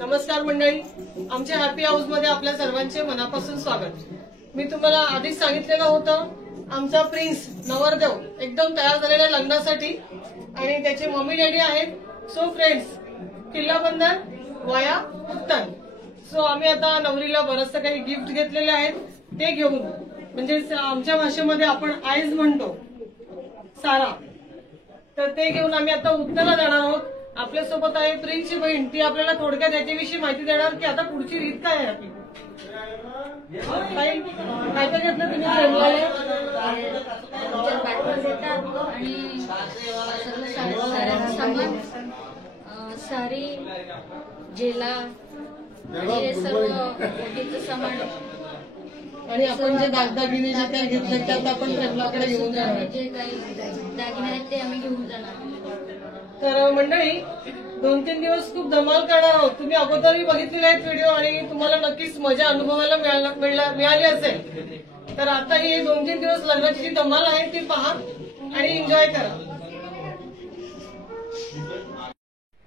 नमस्कार मंडळी, आमच्या हॅपी हाऊस मध्ये आपल्या सर्वांचे मनापासून स्वागत। मी तुम्हाला आधीच सांगितलेलं होतं, आमचा प्रिन्स नवरदेव एकदम तयार झालेला लग्नासाठी आणि त्याचे मम्मी डॅडी आहेत। सो फ्रेंड्स, किल्ला बंदर वाया उत्तन। सो आम्ही आता नवरीला बरंचसं काही गिफ्ट घेतलेले आहेत, ते घेऊन म्हणजे आमच्या भाषेमध्ये आपण आईज म्हणतो सारा, तर ते घेऊन आम्ही आता उत्तरला जाणार आहोत। आपल्यासोबत आहे प्रिन्सची बहीण, ती आपल्याला थोडक्यात याच्याविषयी माहिती देणार की आता पुढची रीत काय आहे आपली। काय काय घेतलं तुम्ही सारी जेला सर्व सामान आणि आपण जे दागदागिने जे काही घेतले त्यात आपण प्रेमलाकडे घेऊन जाणार, जे काही दागिने आहेत ते आम्ही घेऊन जाणार। तर मंडळी 2-3 दिवस खूप धमाल करणार आहोत। तुम्ही अगोदरही बघितलेले आहेत व्हिडिओ आणि तुम्हाला नक्कीच मजा अनुभवायला मिळाली असेल। तर आता ही 2-3 दिवस लग्नाची जी धमाल आहे ती पहा आणि एन्जॉय करा।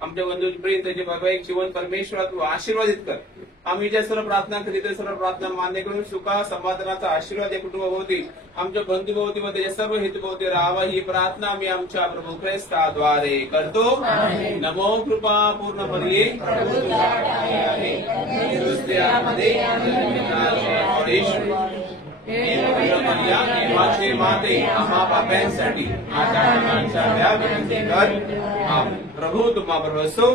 आमच्या बंधूंची प्रिय त्याचे बाबा एक जीवन परमेश्वरा तू आशीर्वादित कर। आम्ही ज्या सर्व प्रार्थना करीत त्या सर्व प्रार्थना मान्य करून सुखा समाधानाचा आशीर्वाद या कुटुंबाभोवती आमच्या बंधुभोवती मध्ये जे सर्व हेतूभोवती राहावा ही प्रार्थना आम्ही आमच्या प्रभू ख्रिस्ताद्वारे करतो। नमो कृपा पूर्ण मरिये प्रभु तुझ्याकडे आहे, ख्रिस्तामध्ये और ईश्वर देवाचे माते आम्हा पाप्यांसाठी आता आमच्या व्यापीचे कर। प्रभू तुम्हा बरोबर असो।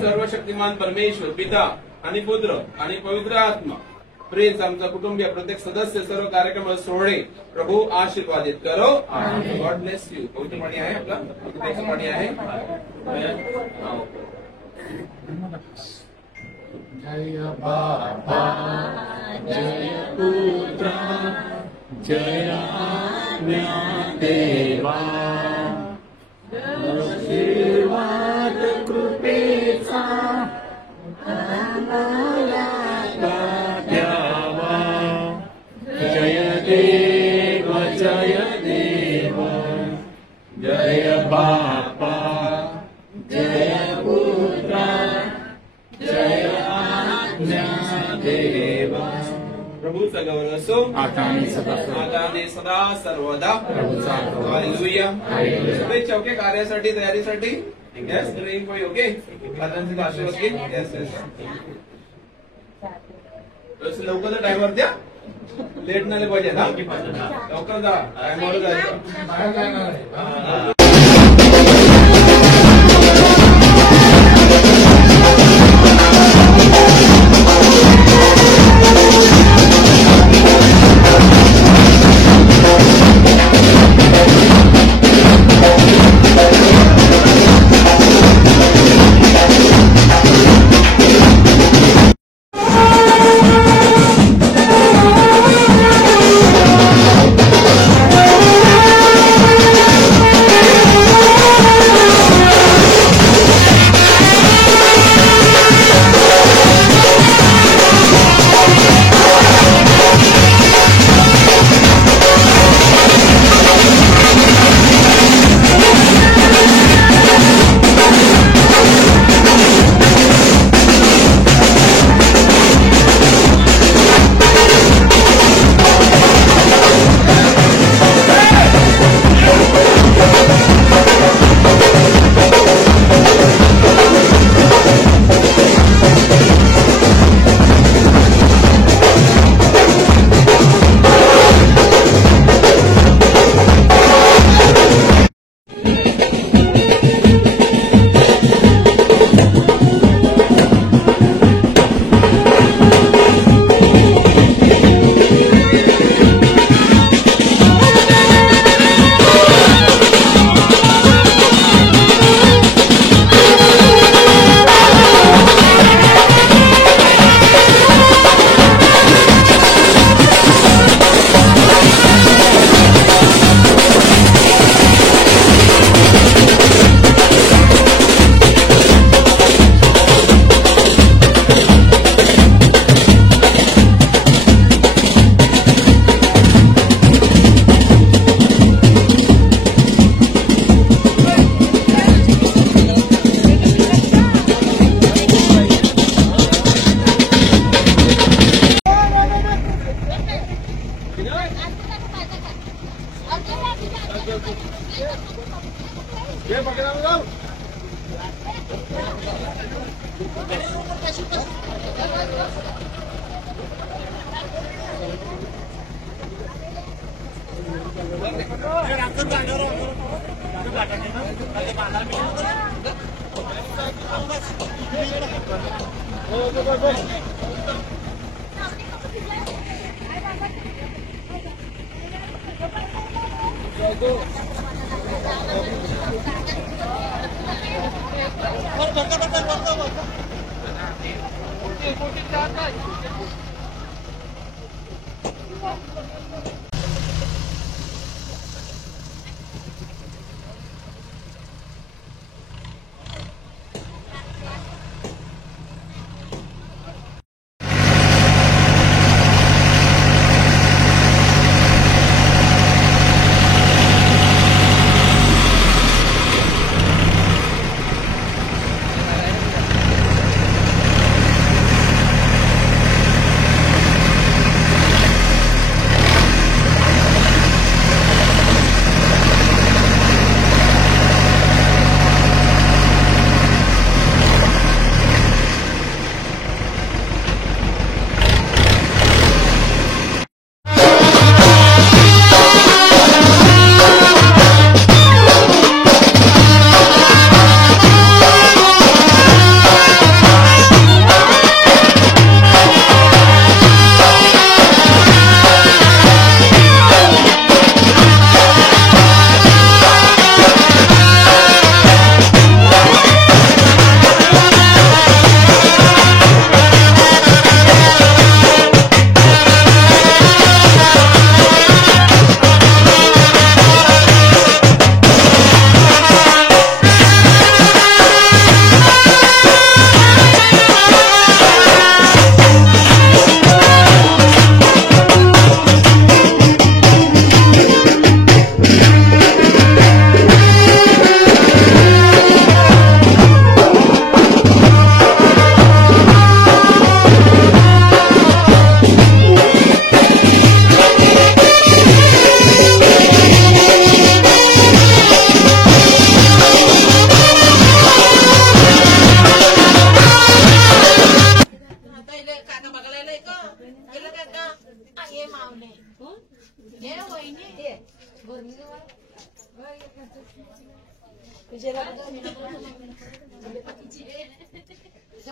सर्वशक्तिमान परमेश्वर पिता आणि पुत्र आणि पवित्र आत्मा प्रेम आमचा कुटुंबीय प्रत्येक सदस्य सर्व कार्यक्रम सोहळे प्रभू आशीर्वादित करो। God bless you. कोणती पाणी आहे आपला? किती पाणी आहे? जय बाबा जय पुत्र जय आज्ञा देवा, आशीर्वाद कृपेचा आम्हाला द्यावा। जय देव जय देव जय बापा जय पुत्र जय आज्ञा देवा। प्रभूचा गौरव असो आता आणि सदा सर्वदा। हालेलुया। शुभेच्छा। ओके, कार्यासाठी तयारीसाठी यस ड्रिंक ओके, दादांचा आशीर्वाद घे। यस यस लवकर टाइमवर द्या, लेट नाही पाहिजे ना, लवकर जा, टाइमवर जायचं।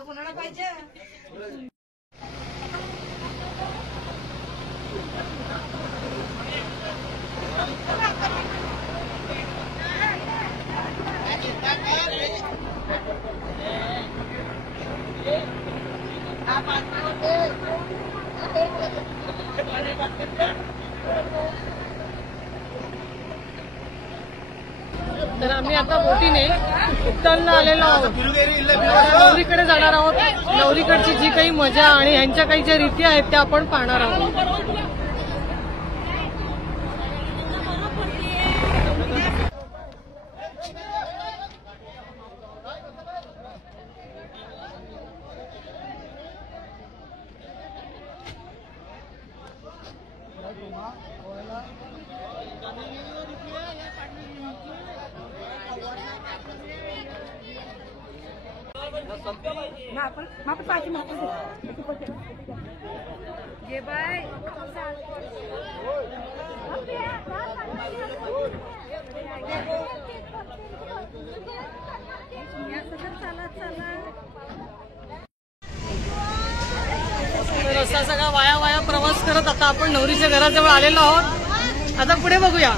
कोणाला पाहिजे तर आम्ही आता बोटीने उत्तरला आलेलो आहोत. नवरीकडे जाणार आहोत. नवरीकडची जी काही मजा आणि ह्यांच्या काही ज्या रीती आहेत त्या आपण पाहणार आहोत. ये बाय तर असा सगळा वाया वाया प्रवास करत आता आपण नवरीच्या घराजवळ आलेलो आहोत. आता पुढे बघूया.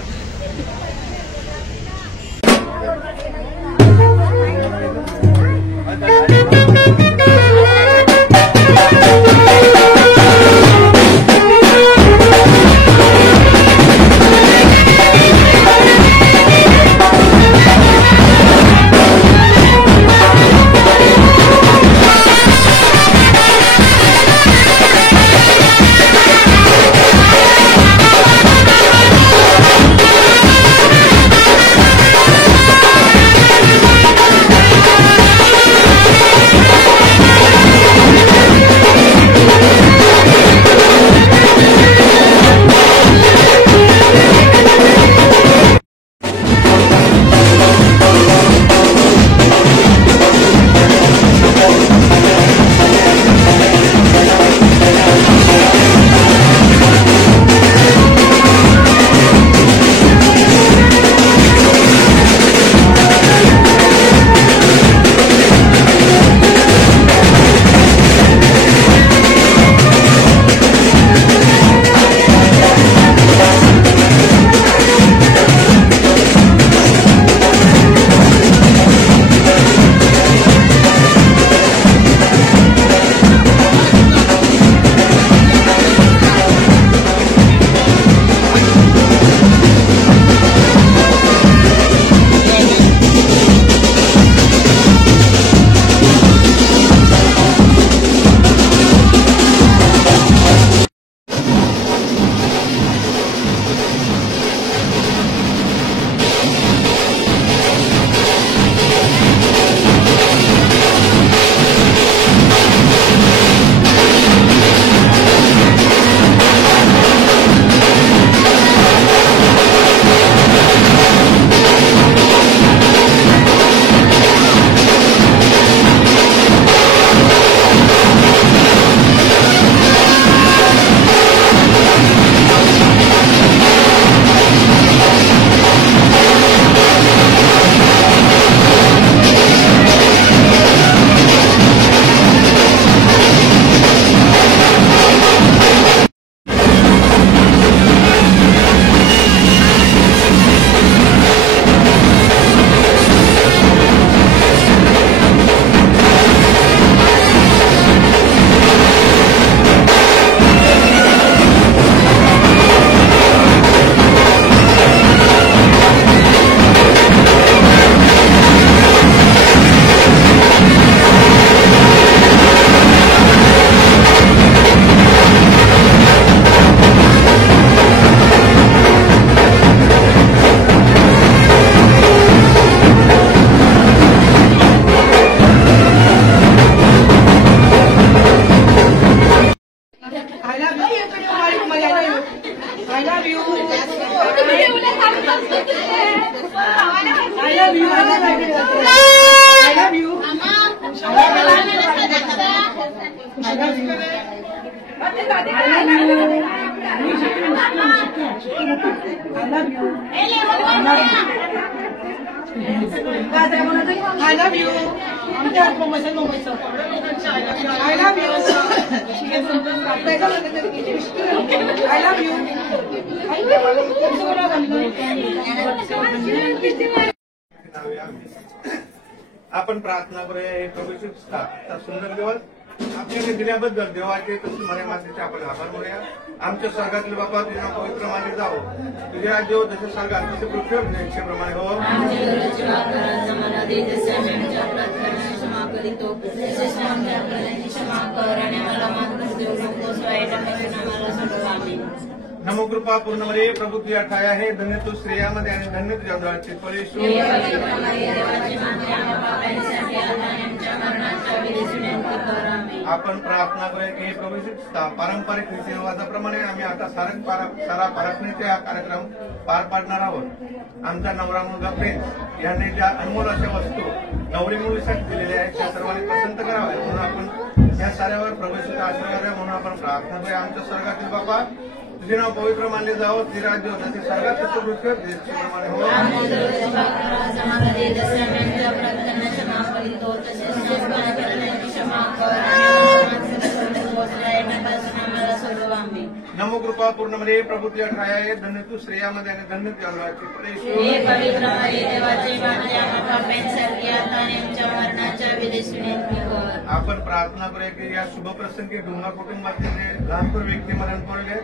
I love you. आमच्या मुंबईचं I love you. I love you. आपण प्रार्थना करूया. हे प्रभूची सुंदर दिवस आपल्याला दिल्याबद्दल देवाचे तसेच माझ्या मातेचे आपण आभार मानूया. आमच्या स्वर्गातील बाबा तुझे नाव पवित्र मानले जावो. तुझे राज्य हो जसे स्वर्गात तसे पृथ्वीवर निश्चयप्रमाणे हो. नमो कृपा पूर्ण मरे प्रभू तुझ्या ठाया आहे. धन्य तू स्त्रियामध्ये आणि धन्य तुझ्या उदराचे फळ येशू. आपण प्रार्थना करूया की प्रभू पारंपरिक रीतिरिवाजाप्रमाणे आम्ही आता सारा प्रार्थनेचा कार्यक्रम पार पाडणार आहोत. आमचा नवरा मुलगा प्रेम यांनी ज्या अनमोल अशा वस्तू नवरी मुलीसाठी दिलेल्या आहेत त्या सर्वांनी पसंत कराव्या म्हणून आपण या साऱ्यावर प्रभूचा आशीर्वाद द्यावा म्हणून आपण प्रार्थना करूया. आमच्या स्वर्गातील बापा तुझे नाव पवित्र मानले जावो. तुझे राज्य जसे स्वर्गात तसे पृथ्वीवर निश्चयप्रमाणे हो. नमो कृपा पूर्ण मध्ये प्रभू तुझ्या ठाया आहे. धन्य तू स्त्रियामध्ये आणि धन्य तुझ्या उदराचे फळ येशू. आपण प्रार्थना करूया की या शुभप्रसंगी डोंगा कुटुंबातील जे लहानपूर व्यक्ती मरण पावले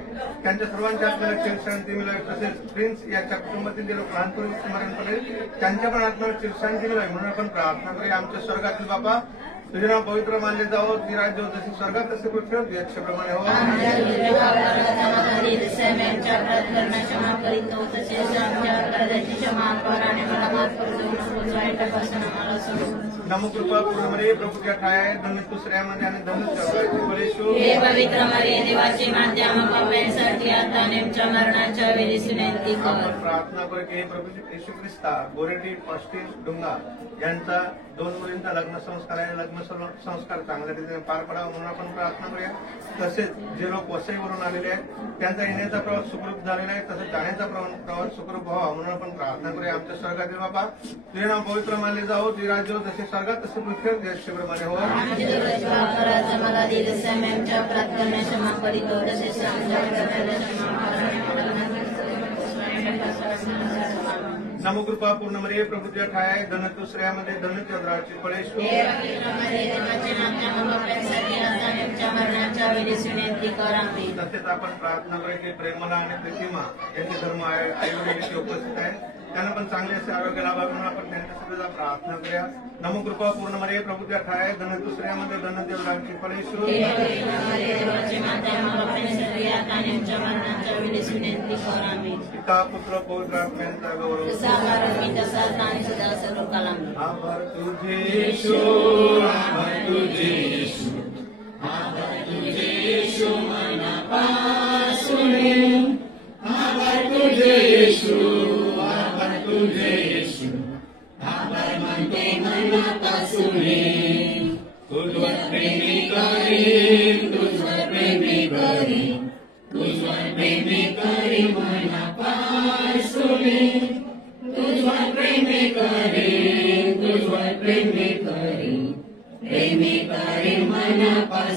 त्यांच्या सर्वांच्या आत्म्याला चिरशांती मिळावी. तसेच प्रिन्स याच्या कुटुंबातील जे लोक लहानपूर व्यक्ती मरण पावले त्यांच्या पण आत्म्याला चिरशांती मिळावी म्हणून आपण प्रार्थना करूया. आमच्या स्वर्गातील बापा तुझे नाव पवित्र मानले जावो. तुझे राज्य जसे स्वर्गात तसे पृथ्वीवर याच्याप्रमाणे हो. नमो कृपा पूर्ण मध्ये प्रभू तुझ्या ठाया आहे. धन्य तू स्त्रियामध्ये आणि धन्य तुझ्या उदराचे फळ येशू. प्रार्थना करू की प्रभू येशू ख्रिस्ता गोरेटी पस्तीस डोंगा यांचा 2 मुलींचा लग्न संस्कार आहे. लग्न संस्कार चांगल्या रीतीने पार पडावा म्हणून आपण प्रार्थना करूया. तसेच जे लोक वसईवरून आलेले आहेत त्यांचा येण्याचा प्रवास सुखरूप झालेला आहे तसेच जाण्याचा प्रवास सुखरूप व्हावा म्हणून आपण प्रार्थना करूया. आमच्या स्वर्गातील बापा तुझे नाव पवित्र मानले जावो. तुझे राज्य जसे स्वर्गात तसे पृथ्वीवर याच्याप्रमाणे हो. नमो कृपा पूर्ण मध्ये प्रभू तुझ्या ठाया आहे. धन्य तू स्त्रियामध्ये धन्य तुझ्या उदराचे फळ येशू. तसेच आपण प्रार्थना करूया की प्रेमला आणि प्रतिमा यांचे धर्म आईवडील इथे उपस्थित आहेत त्यांना पण चांगले असे आरोग्य लाभावे म्हणून आपण त्यांच्यासाठी प्रार्थना करूया. नमो कृपा पूर्ण मध्ये प्रभू तुझ्या ठाया आहे. धन्य तू स्त्रियामध्ये धन्य तुझ्या उदराचे फळ येशू. पिता पुत्र पवित्र आत्म्यांचा गौरव आभार तुझे येशू. आभार तुझे येशू. आभार तुझे येशू मनापासून. आभार तुझे येशू. आभार तुझे येशू. आभार म्हणते मनापासून. तुझवर प्रेमी करीन. तुझवर प्रेमी करीन. तुझवर प्रेमी करीन मनापासून. तुझवर प्रेमी करीन. तुझवर प्रेमी करीन. प्रेमी करीन मनापासून.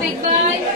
Big bye.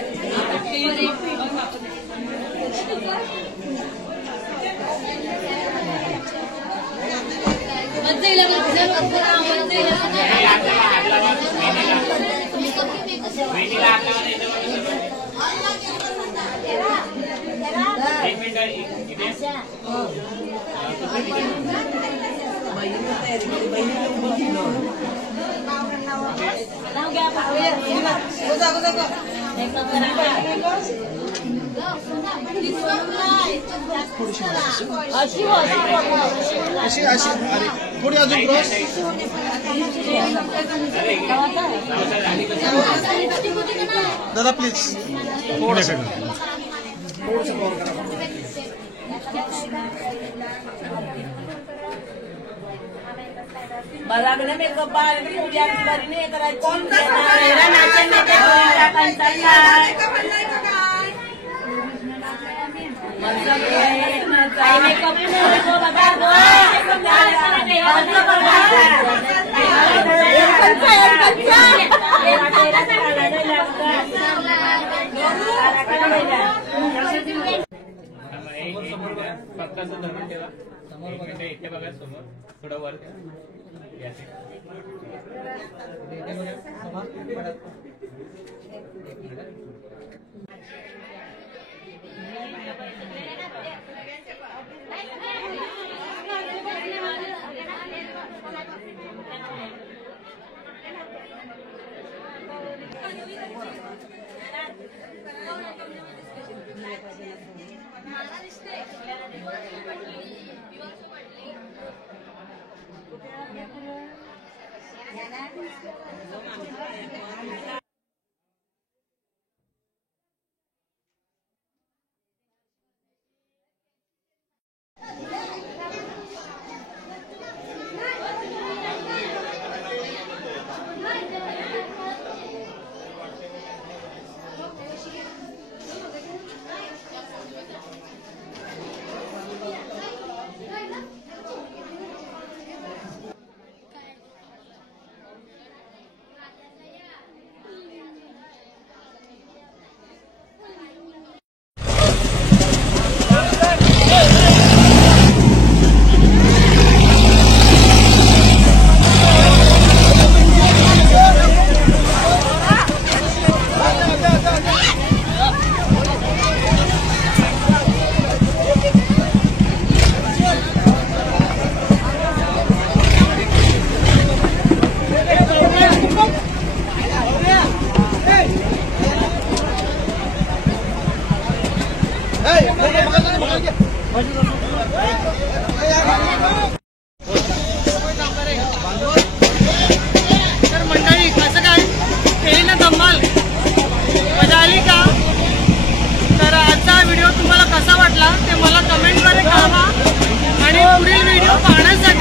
थोडी अजून क्रॉस दादा प्लीज थोडंसं कव्हर करा. मला म्हणे मेकअप आली उद्या आमची बारी नाही करायची. कोण पत्ताचं धरून ठेवा. इथे बघा समोर थोडं वर तर मंडळी कसं काय केली ना धमाल, मजा आली का? तर आजचा व्हिडिओ तुम्हाला कसा वाटला ते मला कमेंटमध्ये कळवा आणि पुढील व्हिडिओ पाहण्यासाठी